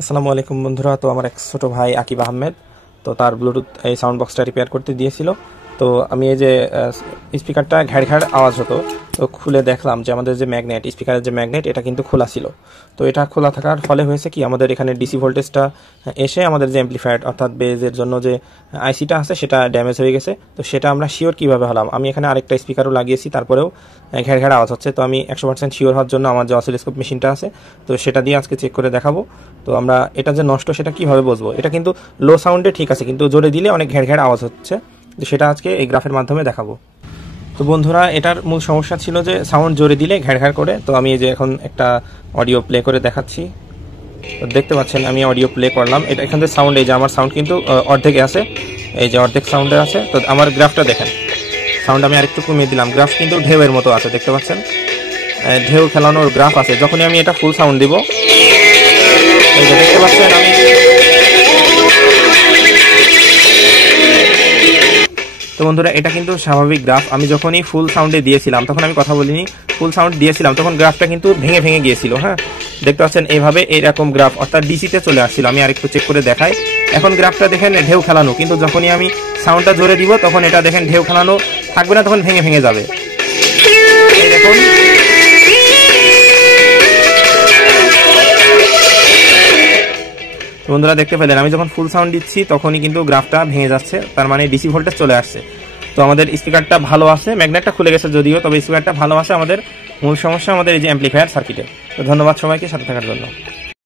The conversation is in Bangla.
আসসালামু আলাইকুম বন্ধুরা। তো আমার এক ছোট ভাই আকিব আহমেদ, তো তার ব্লুটুথ এই সাউন্ড বক্সটা রিপেয়ার করতে দিয়েছিল। তো আমি এই যে স্পিকারটা ঘ্যাড় ঘ্যাড় আওয়াজ হতো, তো খুলে দেখলাম যে আমাদের যে ম্যাগনেট, স্পিকারের যে ম্যাগনেট, এটা কিন্তু খোলা ছিল। তো এটা খোলা থাকার ফলে হয়েছে কি, আমাদের এখানে ডিসি ভোল্টেজটা এসে আমাদের যে অ্যাম্পলিফায়ার অর্থাৎ বেজের জন্য যে আইসিটা আছে সেটা ড্যামেজ হয়ে গেছে। তো সেটা আমরা শিওর কীভাবে হলাম, আমি এখানে আরেকটা স্পিকারও লাগিয়েছি, তারপরেও ঘ্যাড় ঘ্যাড় আওয়াজ হচ্ছে। তো আমি 100% শিওর হওয়ার জন্য আমার যে অসিলোস্কোপ মেশিনটা আছে, তো সেটা দিয়ে আজকে চেক করে দেখাবো। তো আমরা এটা যে নষ্ট সেটা কীভাবে বুঝবো। এটা কিন্তু লো সাউন্ডে ঠিক আছে, কিন্তু জোরে দিলে অনেক ঘ্যাড় ঘ্যাড় আওয়াজ হচ্ছে। তো সেটা আজকে এই গ্রাফের মাধ্যমে দেখাবো। তো বন্ধুরা, এটার মূল সমস্যা ছিল যে সাউন্ড জোরে দিলে ঘ্যাড় ঘ্যাড় করে। তো আমি এই যে এখন একটা অডিও প্লে করে দেখাচ্ছি। তো দেখতে পাচ্ছেন আমি অডিও প্লে করলাম, এটা এখান থেকে সাউন্ড, এই যে আমার সাউন্ড কিন্তু অর্ধেকে আছে, এই যে অর্ধেক সাউন্ডে আছে। তো আমার গ্রাফটা দেখেন, সাউন্ড আমি আরেকটু কমিয়ে দিলাম, গ্রাফ কিন্তু ঢেউয়ের মতো আছে, দেখতে পাচ্ছেন ঢেউ খেলানোর গ্রাফ আছে। যখনই আমি এটা ফুল সাউন্ড দিব, এই যে দেখতে পাচ্ছেন আমি তো বন্ধুরা, এটা কিন্তু স্বাভাবিক গ্রাফ। আমি যখনই ফুল সাউন্ডে দিয়েছিলাম, তখন আমি কথা বলিনি, ফুল সাউন্ড দিয়েছিলাম, তখন গ্রাফটা কিন্তু ভেঙে ভেঙে গিয়েছিল। হ্যাঁ, দেখতে পাচ্ছেন এইভাবে এরকম গ্রাফ অর্থাৎ ডিসিতে চলে আসছিল। আমি আরেকটু চেক করে দেখাই। এখন গ্রাফটা দেখেন ঢেউ খেলানো, কিন্তু যখনই আমি সাউন্ডটা জোরে দিব তখন এটা দেখেন ঢেউ খেলানো থাকবে না, তখন ভেঙে ভেঙে যাবে। এই দেখুন, বন্ধুরা দেখতে পেলেন আমি যখন ফুল সাউন্ড দিচ্ছি তখনই কিন্তু গ্রাফটা ভেঙে যাচ্ছে, তার মানে ডিসি ভোল্টেজ চলে আসছে। তো আমাদের স্পিকারটা ভালো আছে, ম্যাগনেটটা খুলে গেছে যদিও, তবে স্পিকারটা ভালো আছে। আমাদের মূল সমস্যা আমাদের এই যে অ্যাম্পলিফায়ার সার্কিটে। তো ধন্যবাদ সবাইকে সাথে থাকার জন্য।